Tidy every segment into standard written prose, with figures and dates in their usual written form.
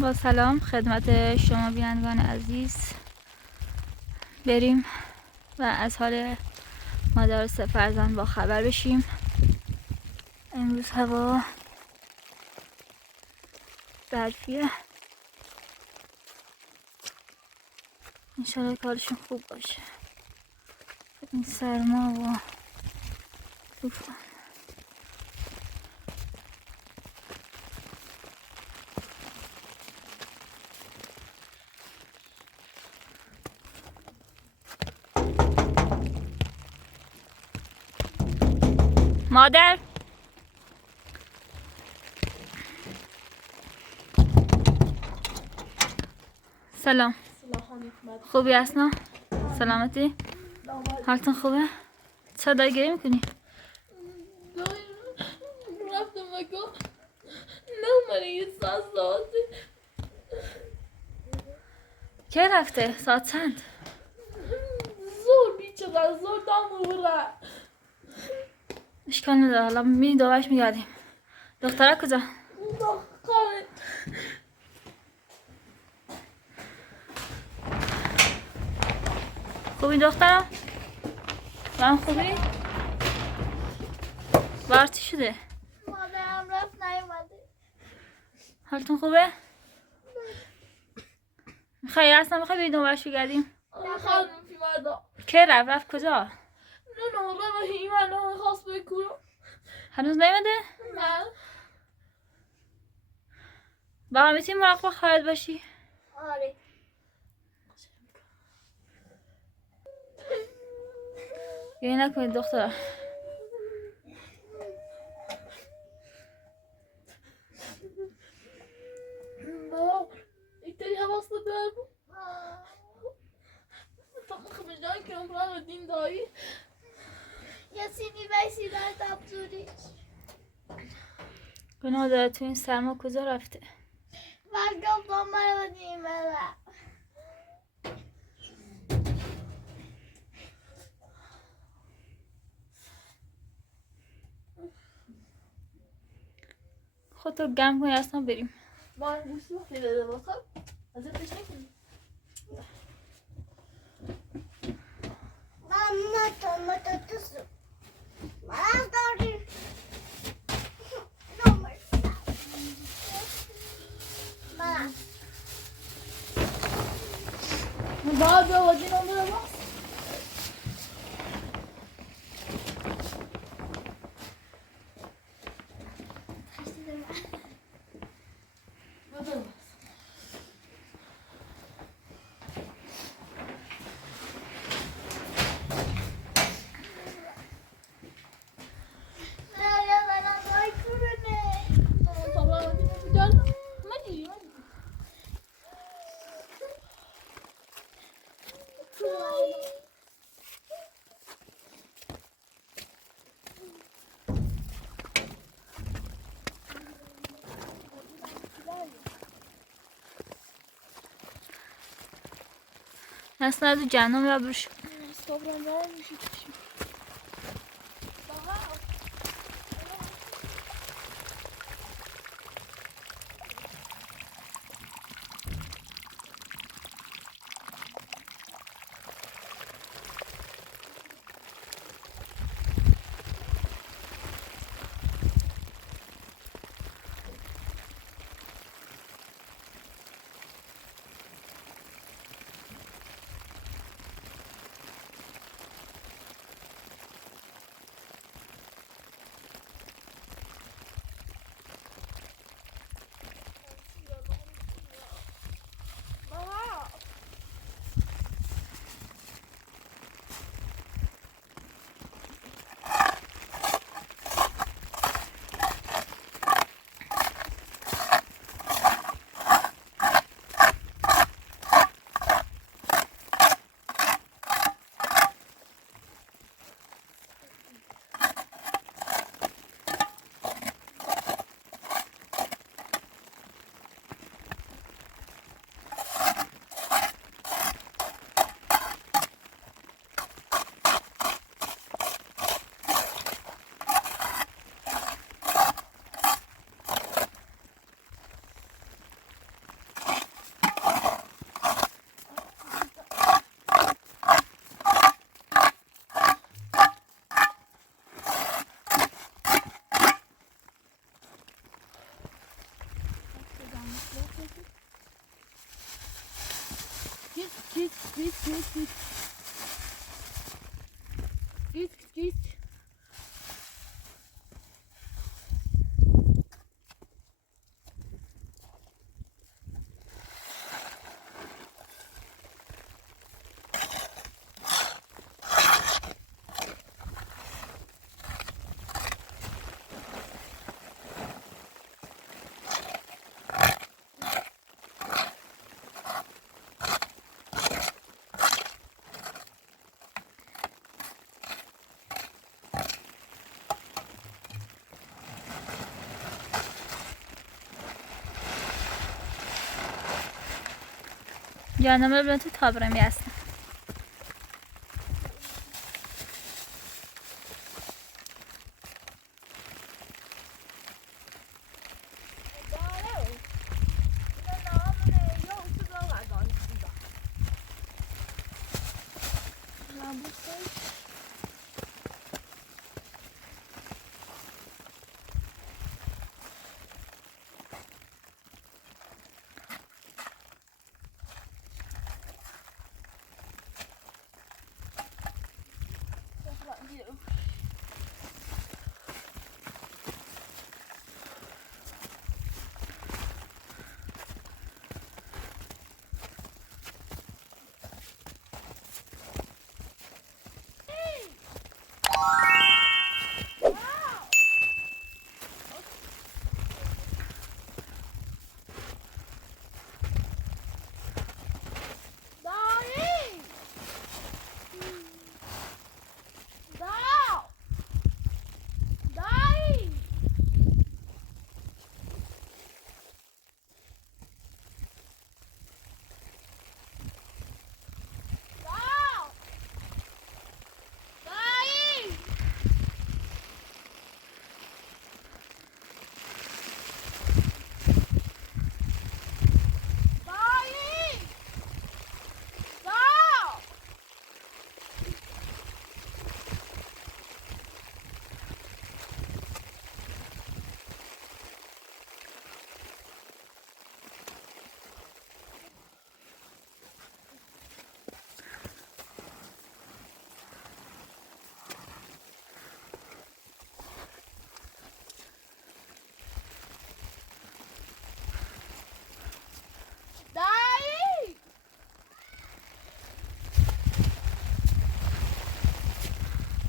با سلام خدمت شما بینندگان عزیز. بریم و از حال مادر سه فرزند با خبر بشیم. امروز هوا برفیه. انشالله کارشون خوب باشه. این سرما و طوفان. مادر سلام. خوبی هستنا؟ سلامتی؟ حالتون خوبه؟ چرا داری گریه میکنی؟ رفتم مکان نمیره یه ساعتی. کی رفته؟ ساعت چند؟ زور بیچاره زور دامو بره. اشکال نداره، حالا میریم دوبارش میگردیم. دختره کجا؟ دختره خوبی دخترم؟ من خوبی؟ وارتی شده؟ مادرم رفت نیومده. حالتون خوبه؟ میخوای اصلا میخوای برید دوبارش بگردیم؟ خانم پیمردا کی رفت کجا؟ نه راه ایمانو میخواست بکنم. هنوز نیومده؟ نه با میتونی مراقب خواهد باشی؟ آره گریه نکنید دختر. بابا ایتری حواست بگو فقط خمجان کنم برای دین دایی یه سینی بیسی در دبزوری گناه داره تو این سرما کجا رفته؟ وگم با من و نیمه خودتو گم کنی اصلا بریم. ما گوشی وقتی داده بخواب ازت بشه کنی من متتسو من داری نمر من بعد وادی نمر باز اصلا از جهنم یا بروش. Git git git git git. Git git. Yanıma ben tutabırım Yasin.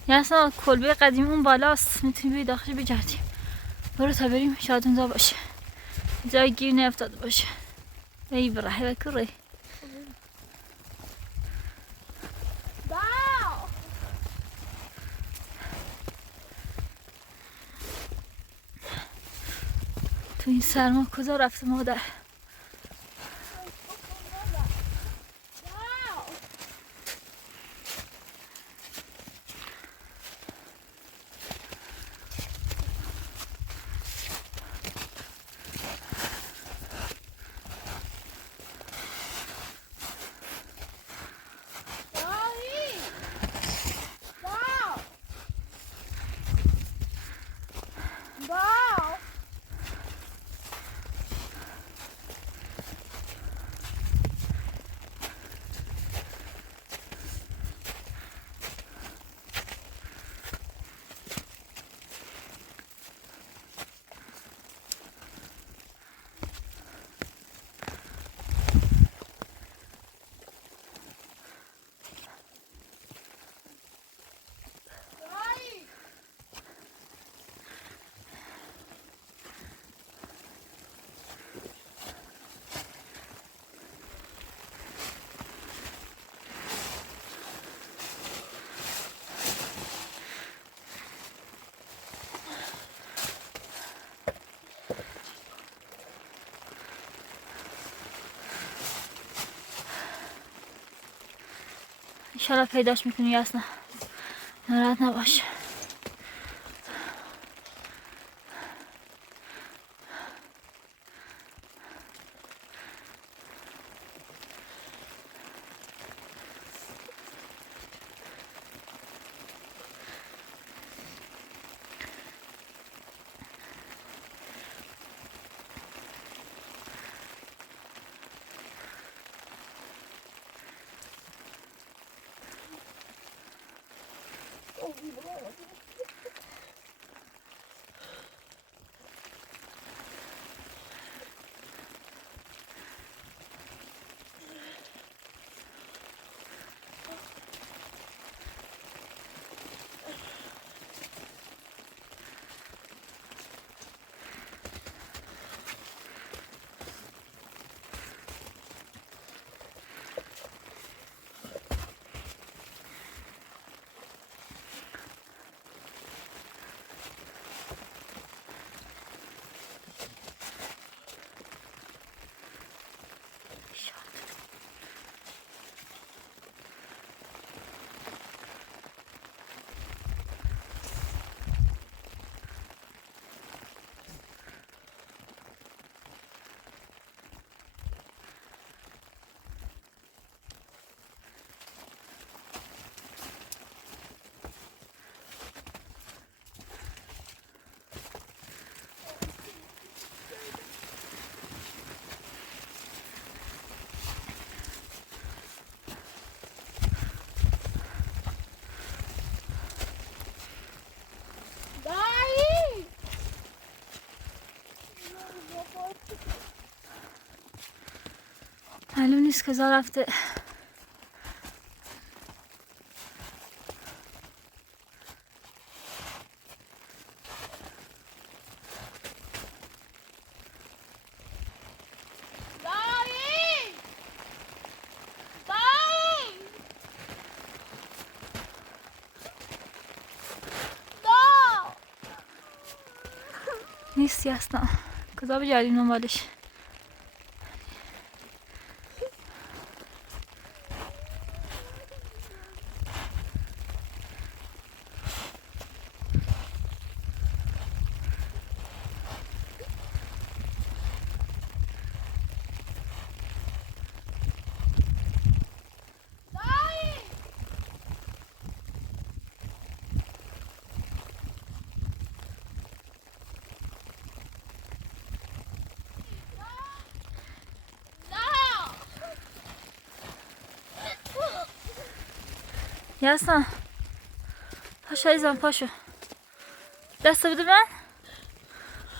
Yasin کلبه قدیمی اون بالاست، میتونی بیای داخل بگردیم. برو تا بریم، شاید اونجا باشه، جای گیر نیفتاده باشه. ای برای بکره تو این سرما کجا رفته مادر؟ انشالله پیداش میکنی یاسنا، ناراحت نباش. معلوم نیست کجا رفته. نیستی اصلا. کجا بگردیم دنبالش؟ یاسا پاشو ایزان، پاشو دست بده من.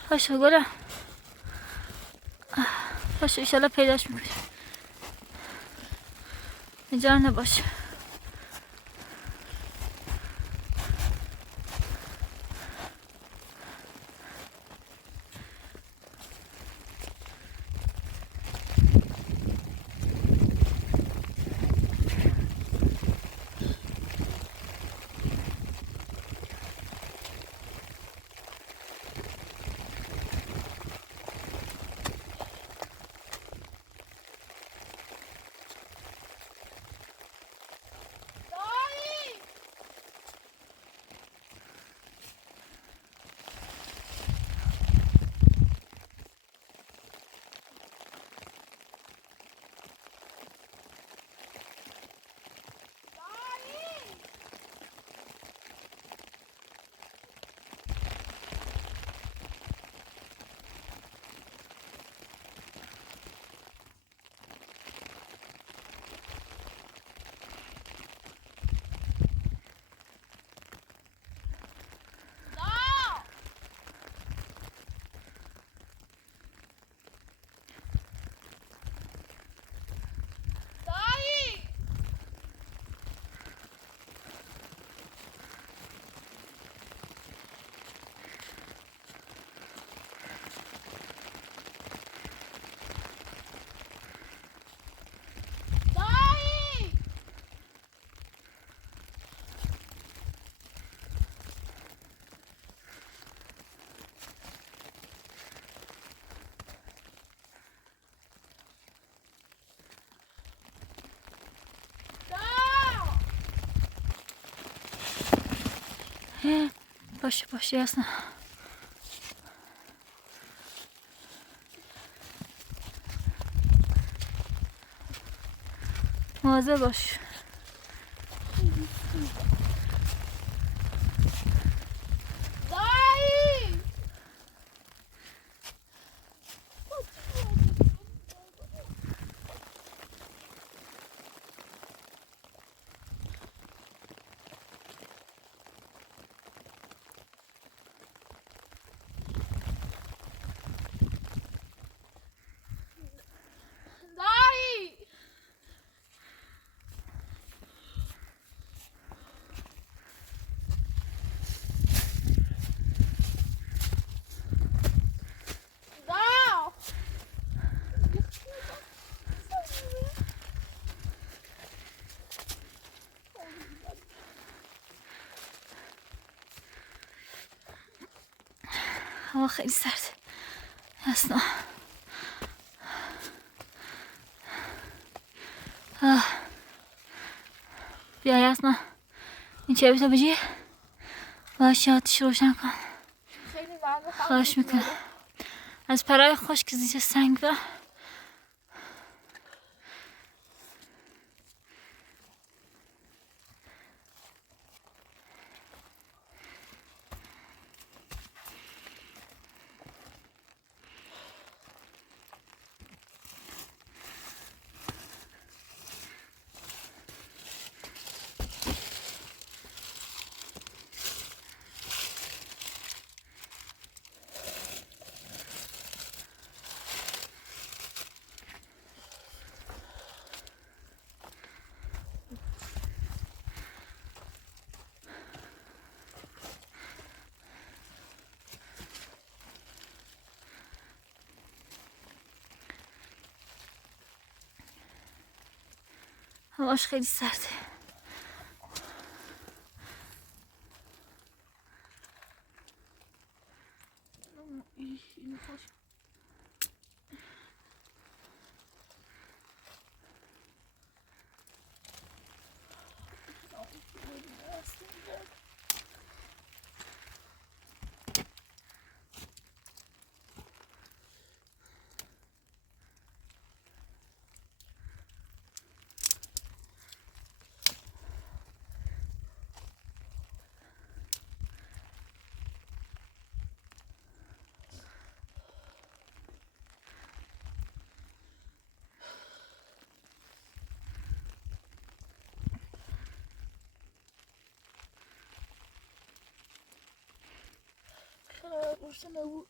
پاشو گلم، پاشو ایشالا پیداش میکنی. اینجا نباش. باشه باشه یاسنا. مواظب باش. هوا خیلی سرد. یاسنا بیا یاسنا این چه بیتا بجی؟ باشه آتیش روشن کن. خیلی ممنون. خواهش میکنم. از پرای خشک زیر سنگ بر. هواش خیلی سرده. روشن بود.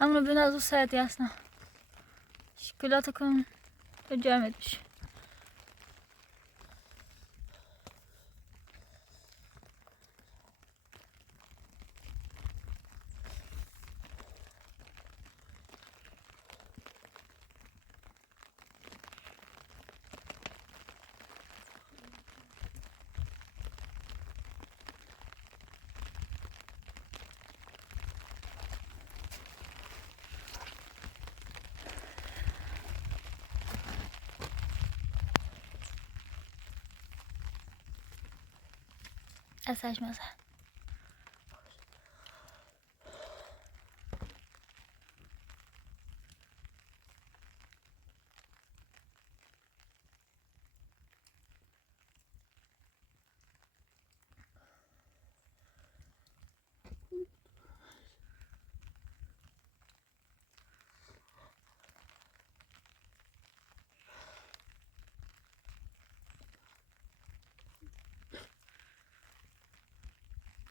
همونو بنداز رو سرت یاسنا. شکلات کن به جمعت بشه. ازش مزه.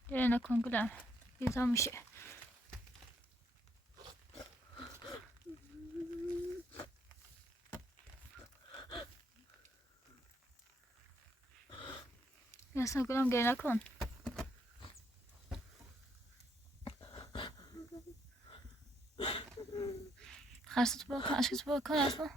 گریه نکن گلم. بیزا میشه. یاسنا گلم گریه نکن. خرستو بکن. اشکتو بکن یاسنا.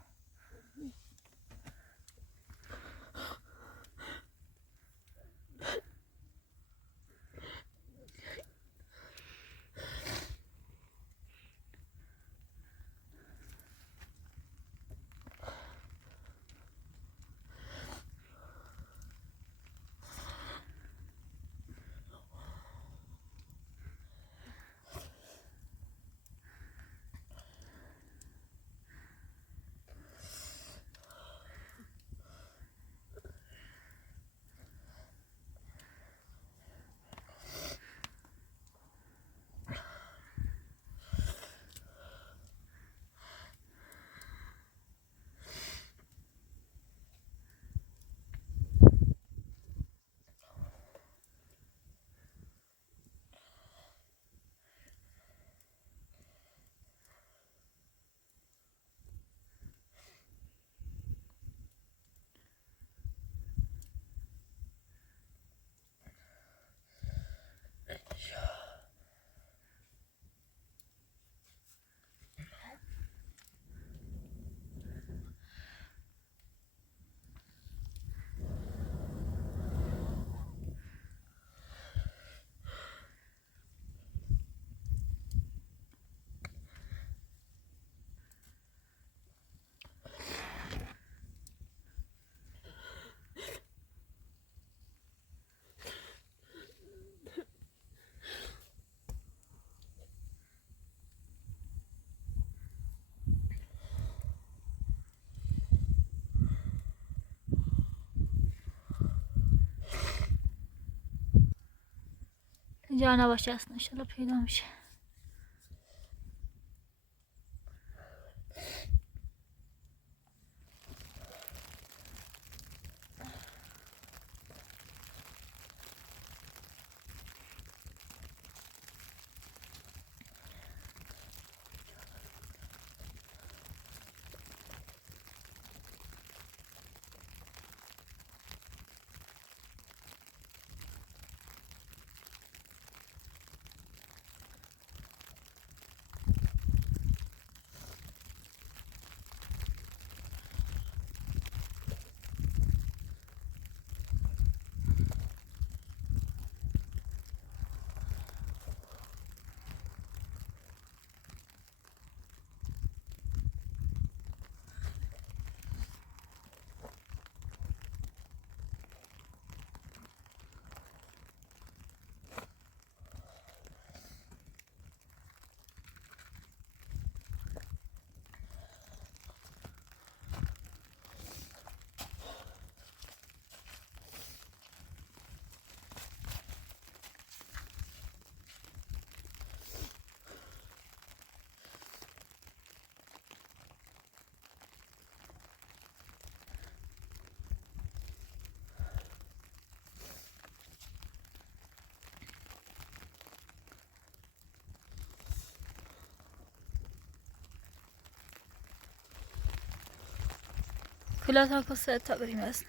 اینجا نباشه اصلا انشالله پیدا میشه. کلاه تا کسه تا بریم اصلا.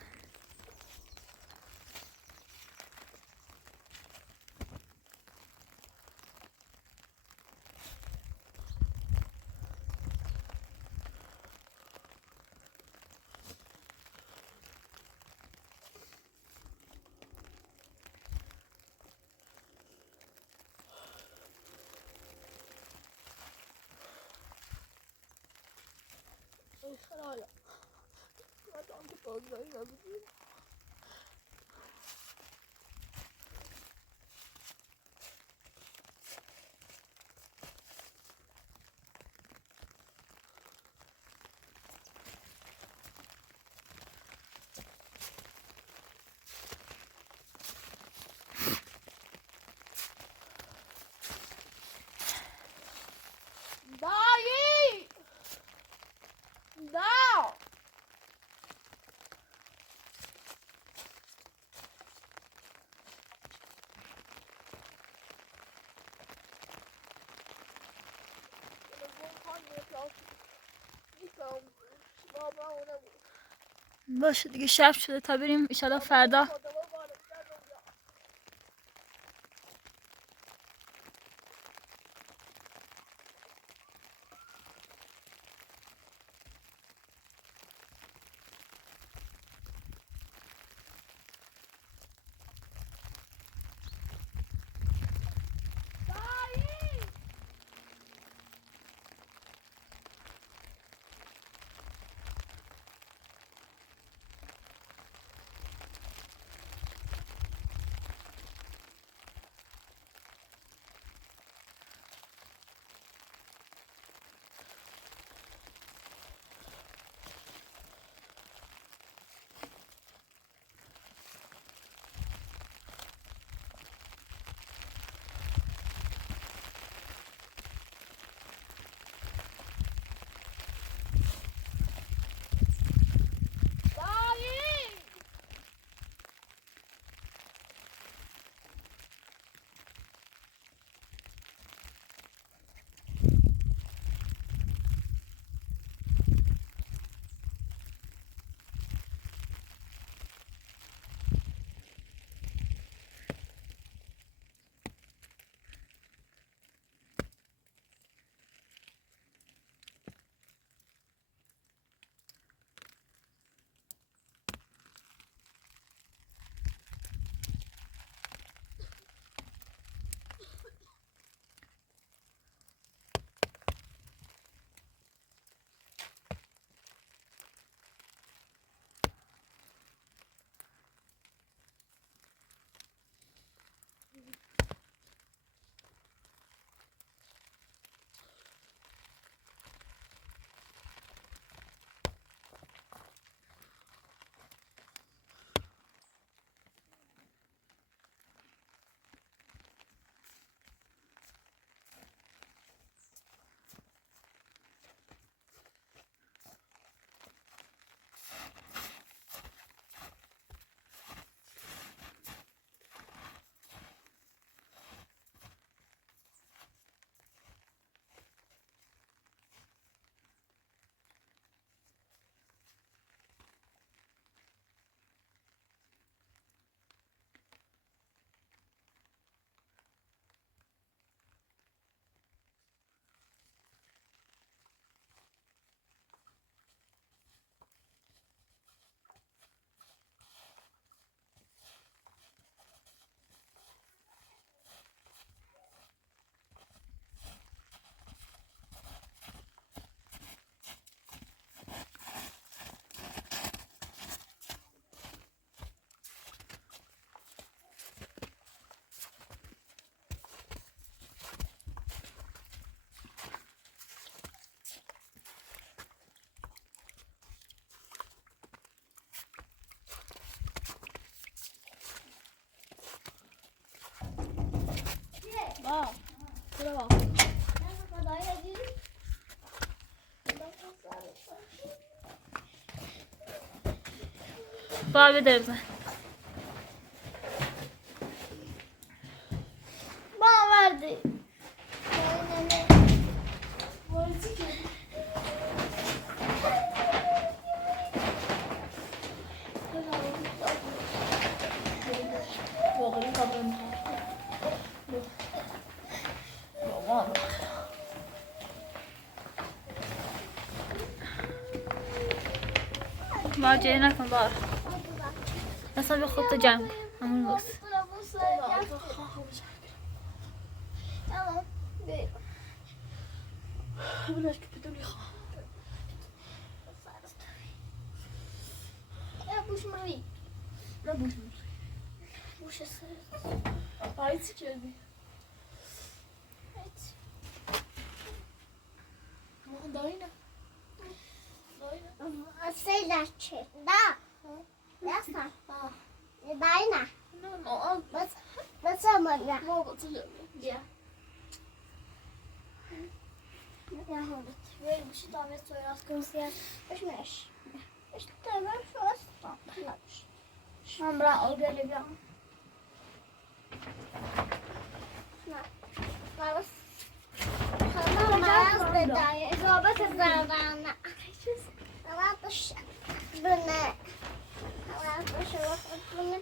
حالا من که بازداری نبودیم. دایی دا باشه دیگه شب شده تا بریم ایشالا فردا. با برو بار بده بزن. با وردی ماجری نکن بار. اصلا به خودتو جمع کن. همون بس. بلاش که بدونی خواه بوش مری نه بوش مری بوش سر آیتی کردی داینا Sayılar çek. Da. Nasıl? Dayna. Bas ama ya. ما بطلع بیا Ya hadi. Böyle bir şey daha ve sonra az konuşuyor. Başmış. İşte ben şu an patlamış. من برای آگلی بیام Bas. Kanal bedaya. Zobat zararına. Ama baş. Bu ne? Ama baş. Bu ne?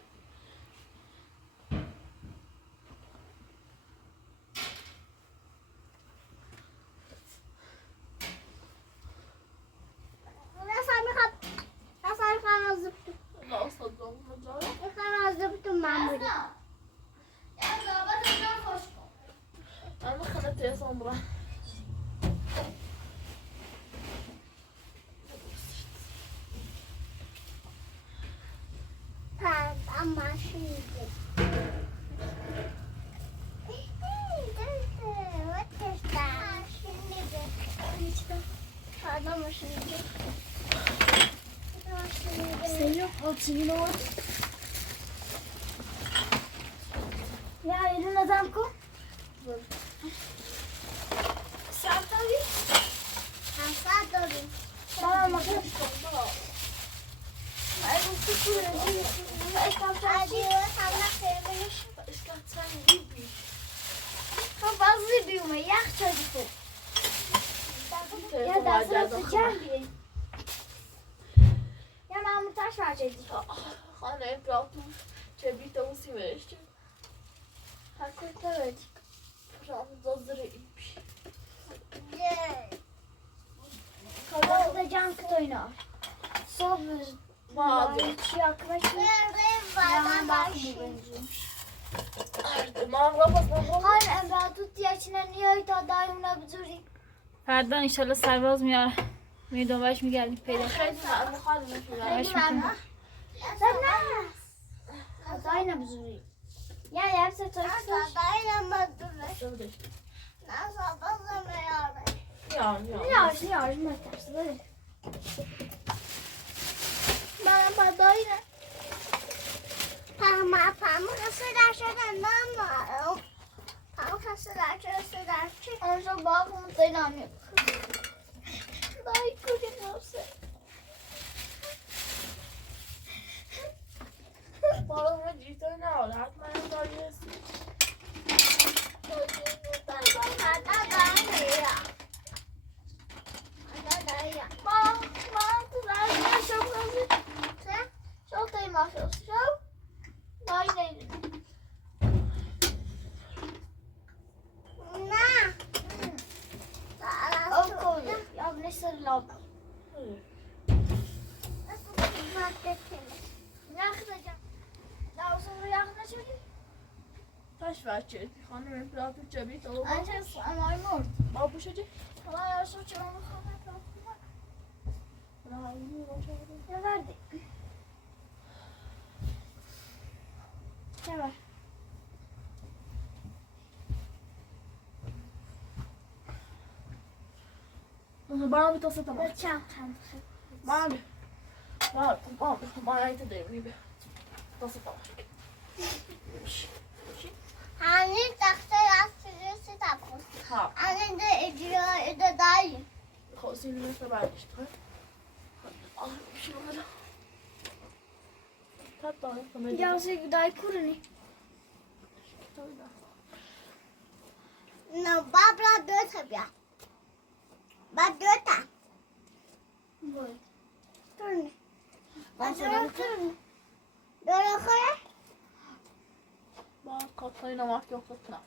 ما أصدقهم مجال أنا خلت يا سمرة Ya elin adam ko. Saat abi. Saat abi. Tamam bakın. Ay bu sıkıyor. Hadi sana sevmiş. İşkatsan gibi Ha bazı büyüme yak çocuk. Ya da sana sıcak bir. Ya Mahmut Taş verecektik. أنا إبراهيم جابي توصي ماشي Hakkı verdik. راه ضزري إبي Kavakta can kıt oynar. Sabır. ما أدري Hiç yaklaşık. Yaman bakmıyor ما ربط ما Hayır Emrah tut yaşına niye tadayımla buzuri. فردا انشالله سرباز میاره. میدونش میگردیم پیدا. خايف أنا خالي ما باش میکنیم. Sen ne? Tadayla buzuri. Ya yapsa taksın. Tadayla buzuri. في Nasıl bazamıyor? يعني Yavaş mı atarsın öyle. Bana tadayla. Pamuk ısırar şöyle ne var? Pamuk ısırar şöyle. Onu bakımı dayanamıyor. Dayı kuruyor musun? والله ما جيت أنا ولا ما يضايق Taş ver çek. Hanım İbrahim cebi dolu. ما بوشجي Ne verdi? Ne var? بارم بتوسط تمام Bıçak. ما ما ما ما رايت دايما يبي توسط تمام Hani taktı yastı ها الان ده اجرا ده دایی خواستی مثل برگشت آه بشی بگذار کت داره کمی جاوزی دای کورنی نه بابا دوتا بیا با دوتا باید ترنی با دوتا ترنی دوتا خوره با کتایی نمک یا کت نمک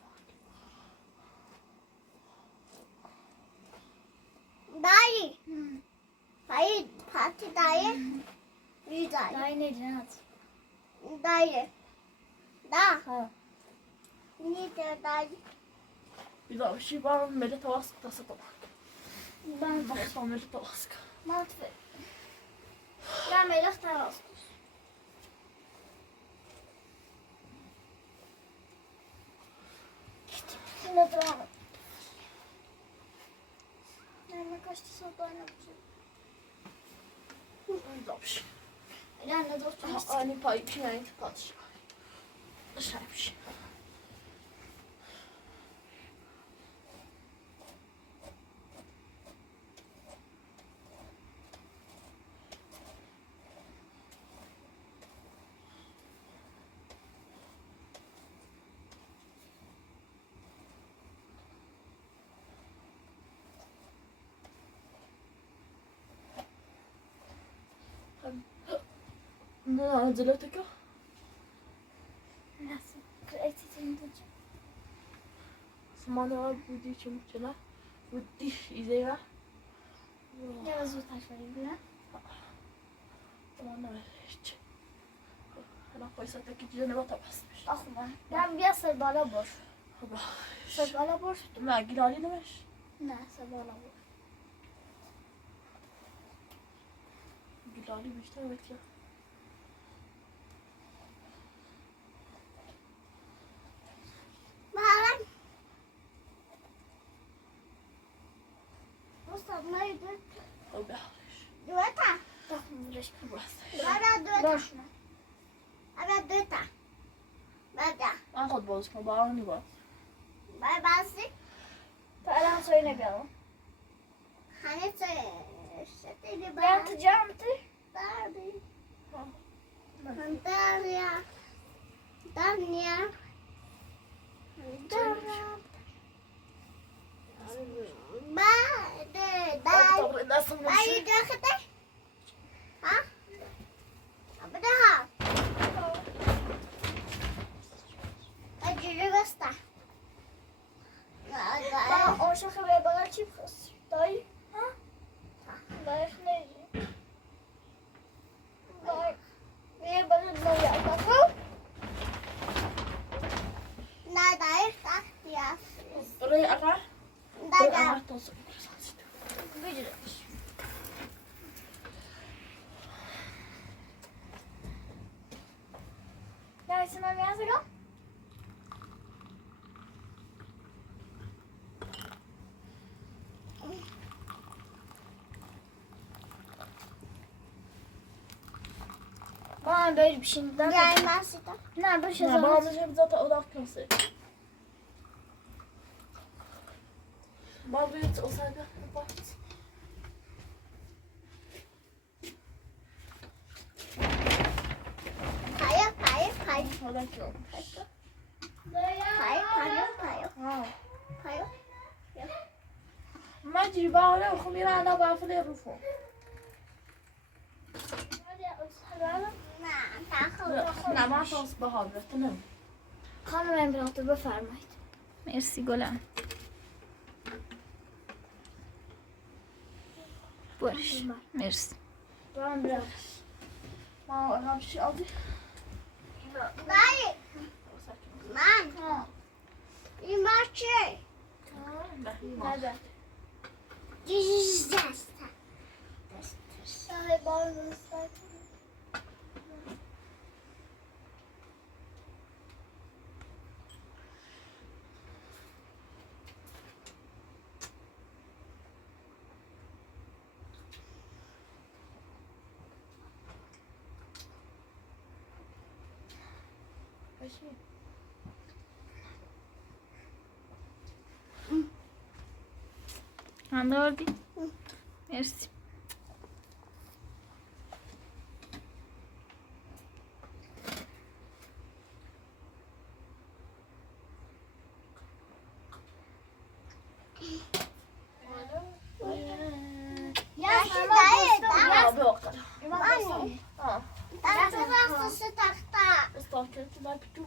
دایی دایی پاتی دایی بی دایی دایی نیدینات دایی دا ها نیده دایی بیدار بشی با ملی تواس دست تو من با ملی تواس مطفئ لا ملخ تراس ندرام نه کاشتی صبح نبود بیدار بشی نه ندرام آنی پایی بشی یعنی تو کاتش شای بشی نه نزلتك nasıl kreatifini de سمانه بودی چه میچنه بودیش ایزه ne vaziyet taşları bile سمانه هیچ انا پایسته که جنه با تبست بشه bakma ben bir sebala boş خب sebala boş ما گیلالی نمیش ne sebala boş گیلالی بیشتر بکیه Bağlan. Mustafa neydi? خب بخش Dueta. Bakmıyoruz. بس Bana dueta. Boş mu? Evet dueta. Bada. من خود باز کنم با آنی باز Bay basi. فعلا söyle bir alalım. Hani söyledi Ne bana. atacağım tı? Darbi. Darya. Darya. Darya. Ba de day. طب دستم Ay نمیشه dökte. Ha? Abi daha. Acılı göster. Bana o şaka ve bana çift kız. Dayı. Ha? Dayı ne? Dayı. Niye bana ne yapasın? Nadayı tak ya. برای اقل Dada. اقل توصل Bücürmüş. Neresin ben biraz aga? Bana böyle bir şeyden Gelmez de. ne böyle şey نه zaman. بعضش هم ذات اداق کنسه بعض بیت اصلا باید Kayıp kayıp kayıp. حالا که Kayıp kayıp kayıp. ها Kayıp. ما جی باوله خو میره انا بافله رو فو Ne? Takıl. نه ما توس به حاضرت نه Hanım Emrah'ta بفرمایید. مرسی گلم. برش. مرسی. Ben biraz ما همشی aldı Dayı. Ben. İmaçı. Nerede? Yüzeceğiz. Ay bazı ıslak. هم داردی؟ مرسی. Yasin dayı da. Abi o kadar. Anne. Ha. Dayı rastası takta. Istaket ben pitu.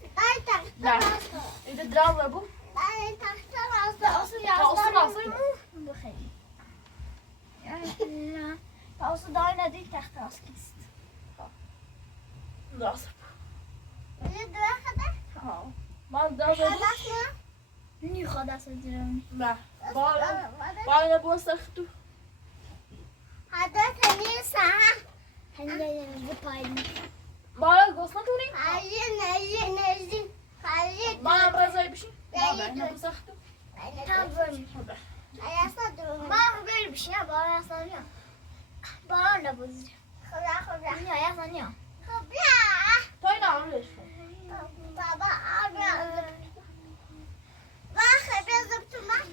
Dayı takta Ne? rastası. İşte dram var bu. Dayı takta rastası. Ya olsun nasıl? Ja, och så dagen är ditt efterraskist. Nasıl? Vill du äta det? Ha. Ben dram var bu. Hadas mı? Nu hadas ediyorum. Ne? Bana bu saktı. Hadas heniyse ha? Heniyse payını. Bana gosna tuni. Hayır. Bana biraz bir şey. Bana bu saktı. Tam böyle. Ayasla durun. Bana böyle bir şey ya. Bana ayaslanıyor. Bana da bozuyor. Kıvra. Niye ayaslanıyor? Kıvra. Toyna alır. Baba abi. Bak hep zıptım ben.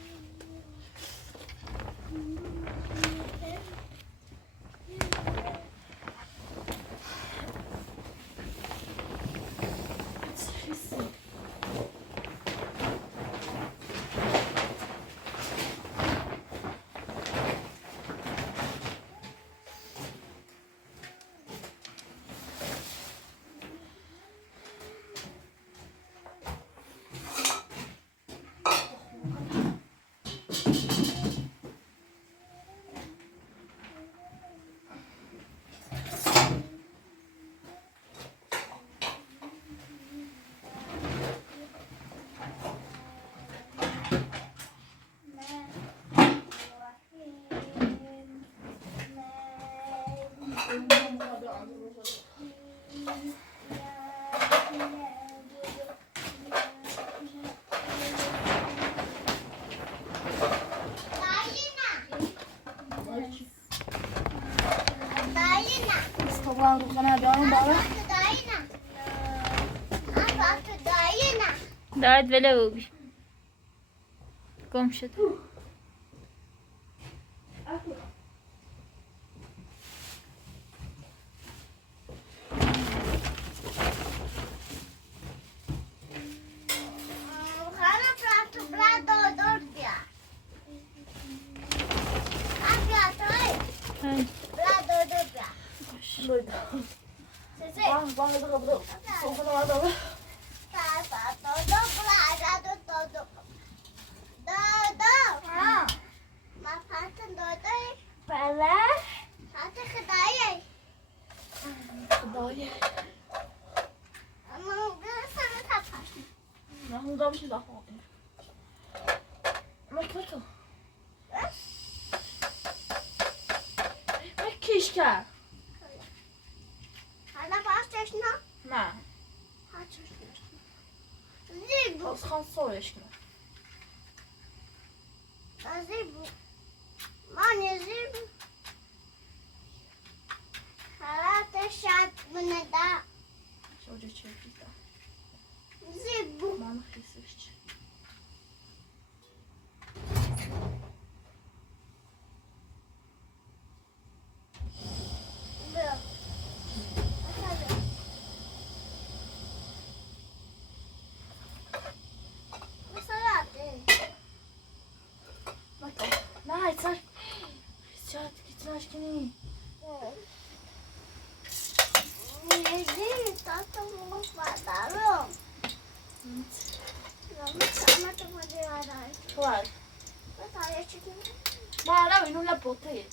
Instagram ruhuna devam bana. دارد ولو بی گم شد. Hadi. Bana da kapıda. Sofada var da. Dayı. Ben burada bir şey daha alayım. Men kvartal. Men kishka. Nej. Och så han sa jag skulle. Så det köper lite. Man research. Nej, så. Сейчас гитарочки не. Vad? Bara vi nollar på till.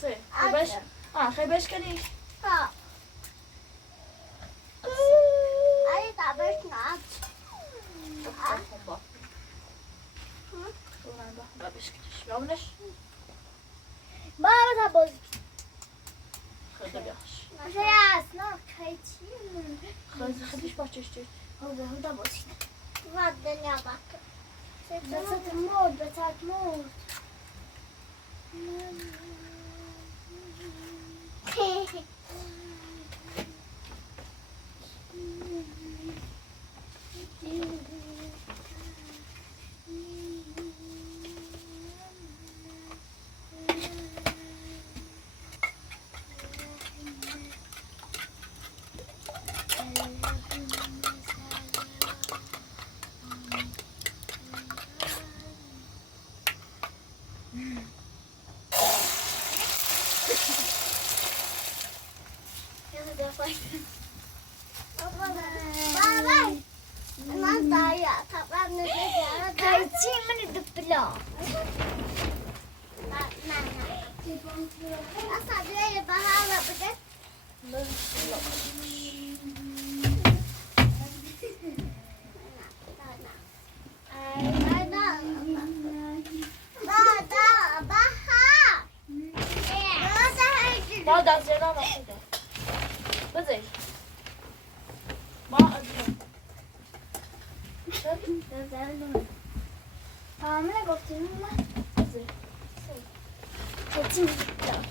Se. Rebeş. Rebeş kan ni. Bomba. Rebeş kan. Şvamnes. Baba da bozuk. Hadi yaş. Ya snart kayıtçıyım. Hadi başlayacağız. Hadi da bozuk. Vadden ya bak. Betalt mord. Bye. Nó tới à, thật ra nó sẽ cái chim nó được lọ. Nó sao đây bà ha là bây giờ. Daha derslerine bak. Hadi. Bak. 다음에 걱정은 Hadi. 대충 있다.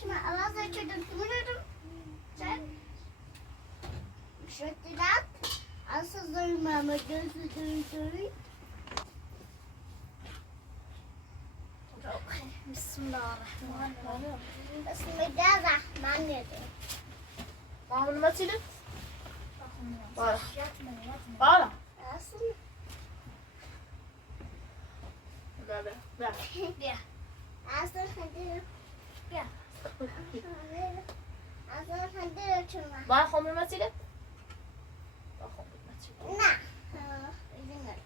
Şimdi Allah'a çocuk duruyorum. Sen şöyle asıl durmama gözü duruyor. Bismillahirrahmanirrahim. Bismillahirrahmanirrahim. Mahmut Matil'in. Bağla. Bağla. Asıl Ver ver. Ver. asıl hadi. Asıl hadi uçurma. Bağla Mahmut Matil'in. Bak Mahmut Matil'in. Na. İzin ver.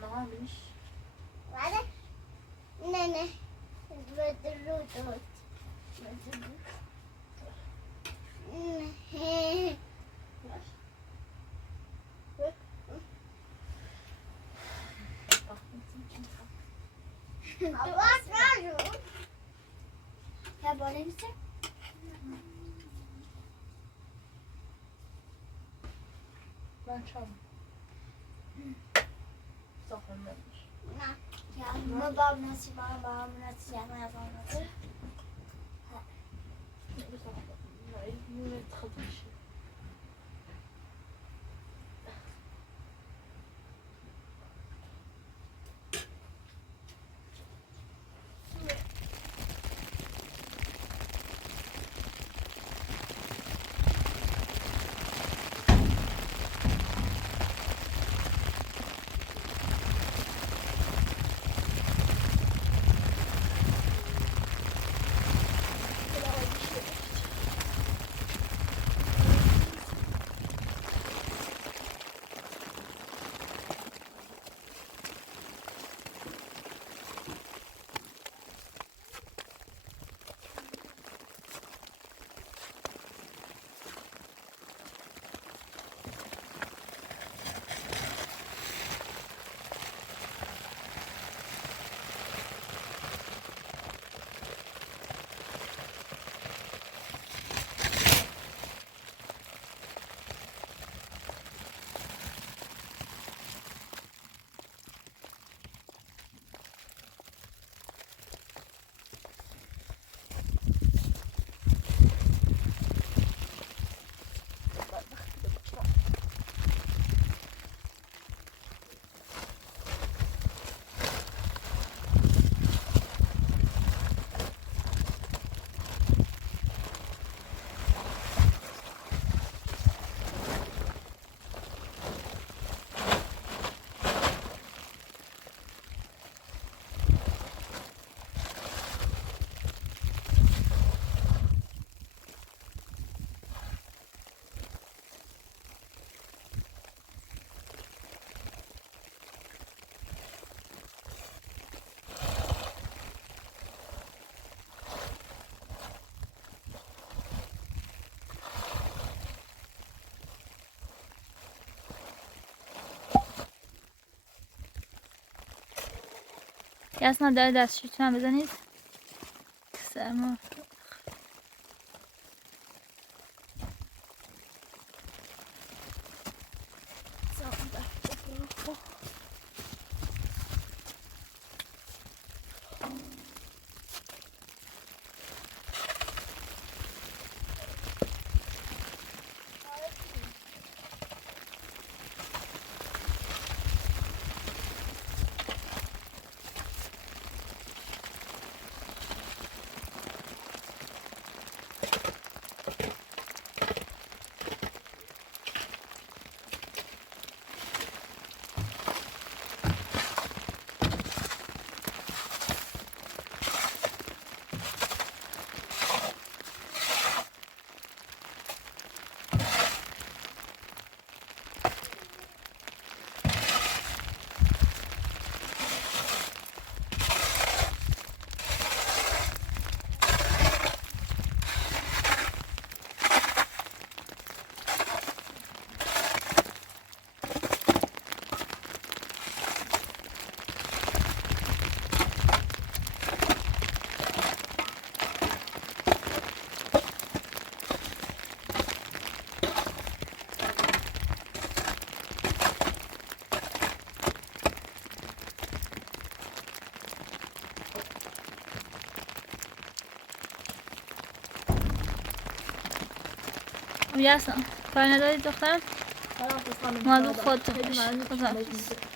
Ne yapmış? Var ya. Ne. Böyle Ne. Bak lazım. Ya böyle misin? Ben çaldım. Saklanmamış. Ya babam nasıl babam nasıl yazamaz. Ne kadar şey. یاسنا داره دستشویتون هم بزنید سرما. یاسنا کاری نداری دخترم؟ خلاص خانم مواظب خودتون باش. خیلی ممنون. خداحافظ.